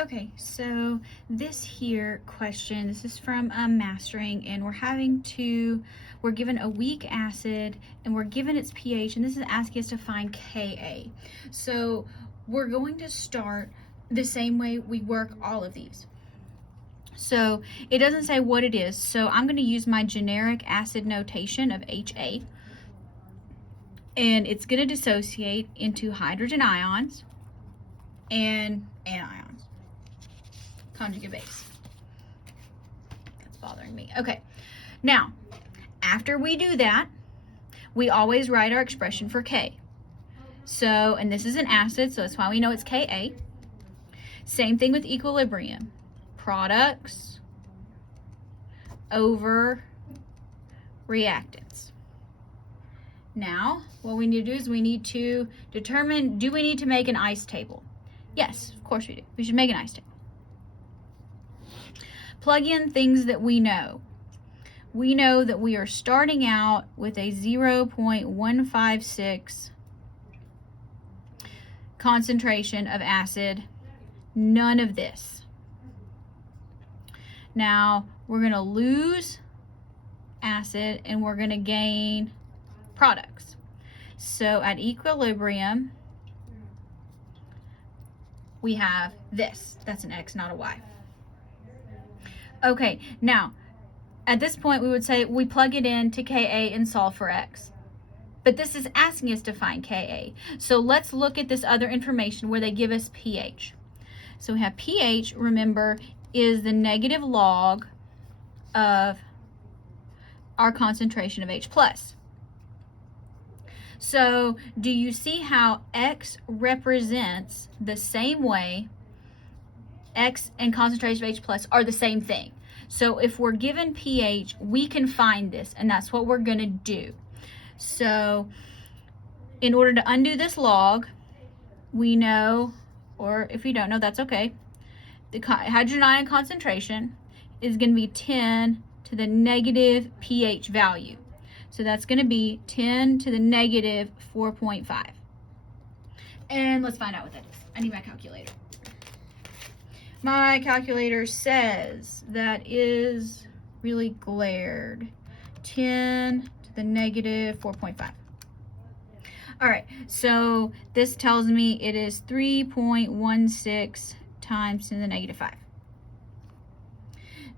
Okay, so this here question, this is from mastering, and we're given a weak acid and we're given its pH, and this is asking us to find Ka. So we're going to start the same way we work all of these. So it doesn't say what it is, so I'm going to use my generic acid notation of HA, and it's going to dissociate into hydrogen ions and anions. Conjugate base. That's bothering me. Okay, now after we do that, we always write our expression for K. So, and this is an acid, so that's why we know it's Ka. Same thing with equilibrium. Products over reactants. Now, what we need to do is we need to determine, do we need to make an ice table? Yes, of course we do. We should make an ice table. Plug in things that we know. We know that we are starting out with a 0.156 concentration of acid, none of this. Now, we're going to lose acid and we're going to gain products. So at equilibrium, we have this. That's an X, not a Y. Okay, now, at this point, we would say we plug it in to Ka and solve for X. But this is asking us to find Ka. So let's look at this other information where they give us pH. So we have pH, remember, is the negative log of our concentration of H+. So do you see how X represents the same way X and concentration of H+ are the same thing? So if we're given pH, we can find this, and that's what we're going to do. So in order to undo this log, we know, or if you don't know, that's okay, the hydrogen ion concentration is going to be 10 to the negative pH value. So that's going to be 10 to the negative 4.5. And let's find out what that is. I need my calculator. My calculator says that is really glared. 10 to the negative 4.5. All right, so this tells me it is 3.16 times 10 to the negative 5.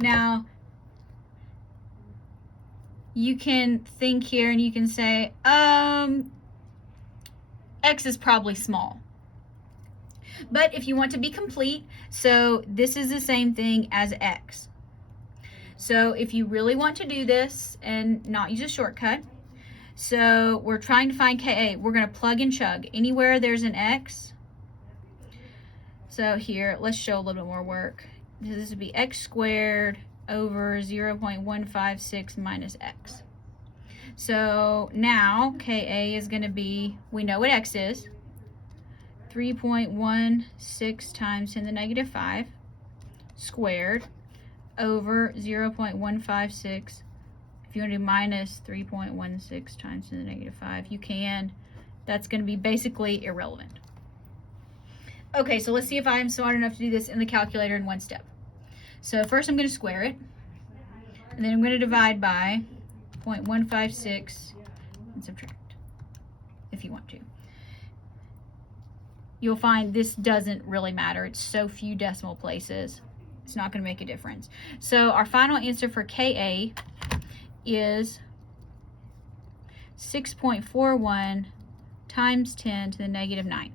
Now, you can think here and you can say, X is probably small. But if you want to be complete, so this is the same thing as X. So if you really want to do this and not use a shortcut, so we're trying to find Ka, we're going to plug and chug. Anywhere there's an X, so here, let's show a little bit more work. This would be X squared over 0.156 minus X. So now Ka is going to be, we know what X is, 3.16 times 10 to the negative 5 squared over 0.156. If you want to do minus 3.16 times 10 to the negative 5, you can. That's going to be basically irrelevant. Okay, so let's see if I'm smart enough to do this in the calculator in one step. So first I'm going to square it, and then I'm going to divide by 0.156 and subtract, if you want to. You'll find this doesn't really matter. It's so few decimal places. It's not going to make a difference. So our final answer for Ka is 6.41 times 10 to the negative 9.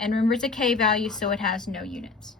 And remember, it's a K value, so it has no units.